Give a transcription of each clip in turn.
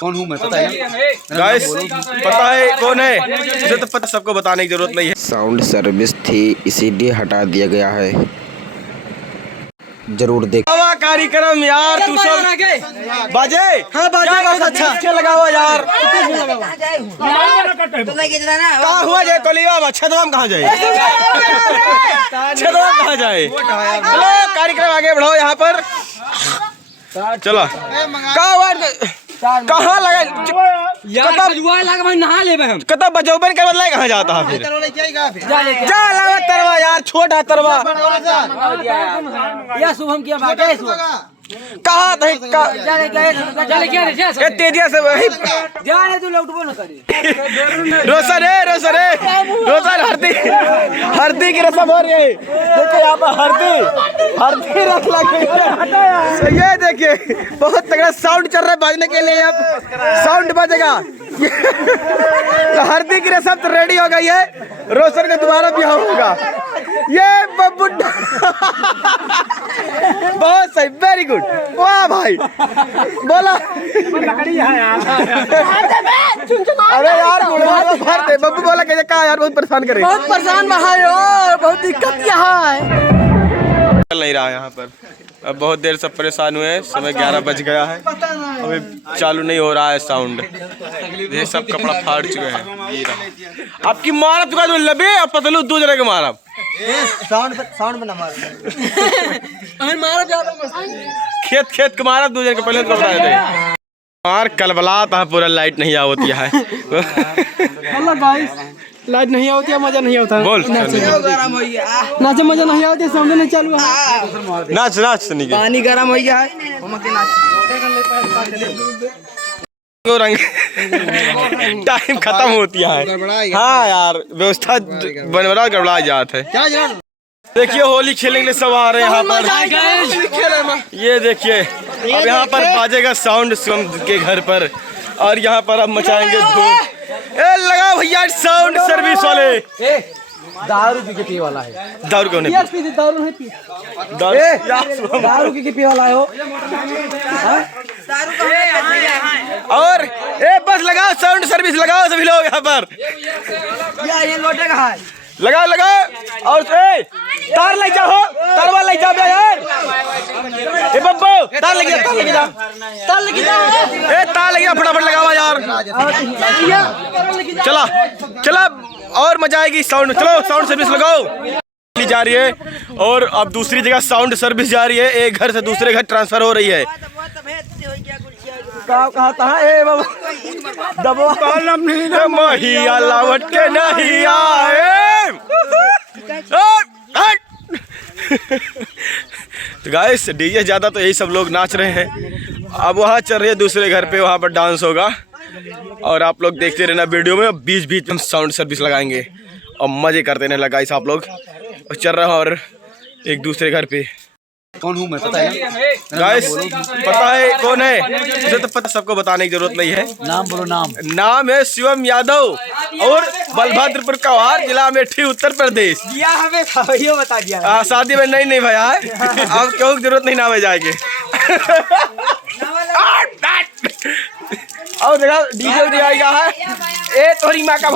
कौन हूँ मैं, पता है गाइस, पता है कौन है? मुझे तो पता, सबको बताने की जरूरत नहीं है। साउंड सर्विस थी इसीलिए हटा दिया गया है। जरूर देख कार्यक्रम यार, तू सब बाजे। हाँ बाजे, बहुत अच्छा लगा हुआ यार। कहाँ हुआ जाए कोलिया, छदम कहाँ जाए, छदम कहाँ जाए। चलो कार्यक्रम आगे बढ़ाओ यहाँ पर। चलो कहाँ लगा नहा ले कतब बजौबन के बदला कहाँ जाता है फिर? जा लगा तरवा यार, छोटा तरवा या शुभम किया बात है। कहाँ थे? तेजिया से वही जाने तू लौटबो न करे। रोशन हरदी की रस्म हो रही है। देखिए यहाँ पर हरदी रख लगे। ये देखिए बहुत तगड़ा साउंड चल रहा है बाजने के लिए। अब साउंड बजेगा। तो हरदी की रस्म तो रेडी हो गई है। रोशन का दोबारा ब्याह होगा। ये बुड्ढा बहुत सही, वेरी गुड, वाह भाई। बोला अरे यार बब्बू बोला कि कहा यार बहुत परेशान करे, बहुत परेशान भाई, बहुत दिक्कत यहाँ है। चल नहीं रहा यहाँ पर। अब बहुत देर से परेशान हुए हैं। समय 11 बज गया है, अभी चालू नहीं हो रहा है साउंड। ये सब कपड़ा फाड़ चुके हैं। आपकी मारा चुका तो लबे अब पतलू दो जने के मारा। साउंड में ना मार खेत के मारा दो जने के पहले तो बताए थे। मार कलबलाता है पूरा, लाइट नहीं होती है। लाइट नहीं होती है, मजा नहीं होता। बोल नाचे मजा नहीं आती, साउंड नहीं चालू है। नाच नहीं पानी गर्म हो गया है। रंग टाइम खत्म होती है। हाँ यार, व्यवस्था बनवरा गड़बड़ा जाता है। देखिए होली खेलने के लिए सब आ रहे हैं यहाँ पर। ये देखिए अब यहाँ पर बाजेगा साउंड शिवम के घर पर, और यहाँ पर अब मचाएंगे धूम। ए लगा भैया साउंड सर्विस वाले। दारू की पी वाला है। दारू क्यों नहीं पी? दारू नहीं पी, दारू की पी वाला है वो। और ए बस लगाओ साउंड सर्विस, लगाओ सभी लोग यहाँ पर। ये लोटे का है, लगाओ। और तार ले जाओ, तारवा ले जाओ यार। ए बब्बू तार लगी जा, ए तार लगी फटाफट लगावा यार। चला और मजा आएगी। साउंड चलो, साउंड सर्विस लगाओ। जा रही है और अब दूसरी जगह साउंड सर्विस जा रही है। एक घर से दूसरे घर ट्रांसफर हो रही है। महिया लावट के नहीं आए। तो गाइस डीजे ज्यादा तो यही सब लोग नाच रहे हैं। अब वहाँ चल रही है दूसरे घर पे, वहाँ पर डांस होगा और आप लोग देखते रहना वीडियो में। बीच बीच हम साउंड सर्विस लगाएंगे और मजे करते रहना गाइस आप लोग। और चल रहा है और एक दूसरे घर पे। कौन हूँ मैं, पता है गाइस, पता है कौन है? मुझे तो पता, सबको बताने की जरूरत नहीं है। नाम बोलो। नाम है शिवम यादव और बलभद्रपुर कवार, जिला अमेठी, उत्तर प्रदेश। हमें बता दिया। शादी में नहीं भैया है। अब क्यों जरूरत नहीं ना जाएंगे। और देखा डीजे आएगा है। ए तोरी माँ का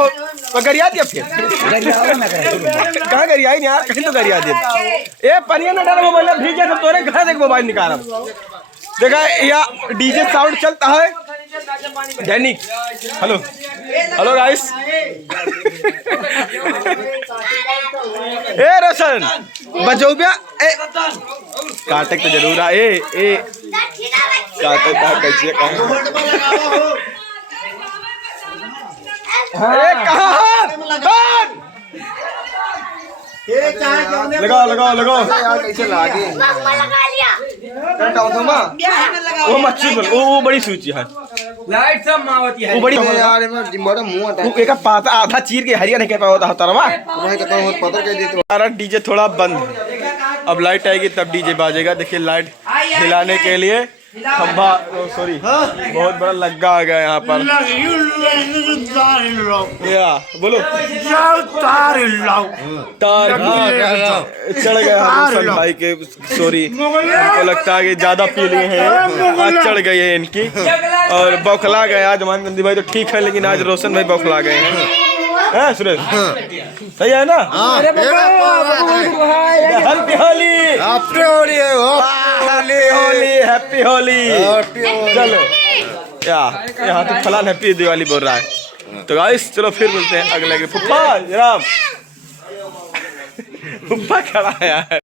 गरिया दिया फिर कहाँ गरिया यार, कहीं तो गरिया दिया। ए पनिया न डालो मोबाइल भीजे तो तोरे घर देख मोबाइल निकाल। देखा यहाँ डीजे साउंड चलता है दैनिक। Hello guys. ए रोशन बजौबिया ए काटे तो जरूर है। ए काटे का कैसे लगाओ कैसे लागे वो मच्छी वो बड़ी सूची है। लाइट सब मावती है वो बड़ी यार बड़ा मुंह वो एक पाता आधा चीर के हरिया नहीं कह पाया होता तरवा। पता कह देते सारा डीजे थोड़ा बंद। अब लाइट आएगी तब डीजे बाजेगा। देखिए लाइट हिलाने के लिए खंभा सॉरी बहुत बड़ा लग्गा आ गया यहाँ पर। या बोलो तार चढ़ गया रोशन भाई के, सॉरी हमको लगता है कि ज्यादा पी लिए हैं, आज चढ़ गई है इनकी और बौखला गए। आज मान नंदी भाई तो ठीक है, लेकिन आज रोशन भाई बौखला गए हैं। हैं सुरेश सही है ना? Happy Holi, happy Holi. चलो यहाँ तो फलान हैप्पी दिवाली बोल रहा है। तो गाइस चलो फिर मिलते हैं अगले। फुफ्फा जनाब, फुफ्फा खड़ा है यार।